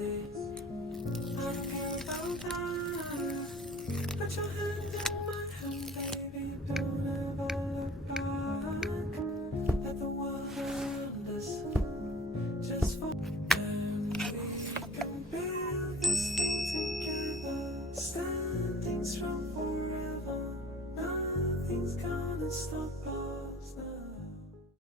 I don't care about that. Put your hand in my hand, baby.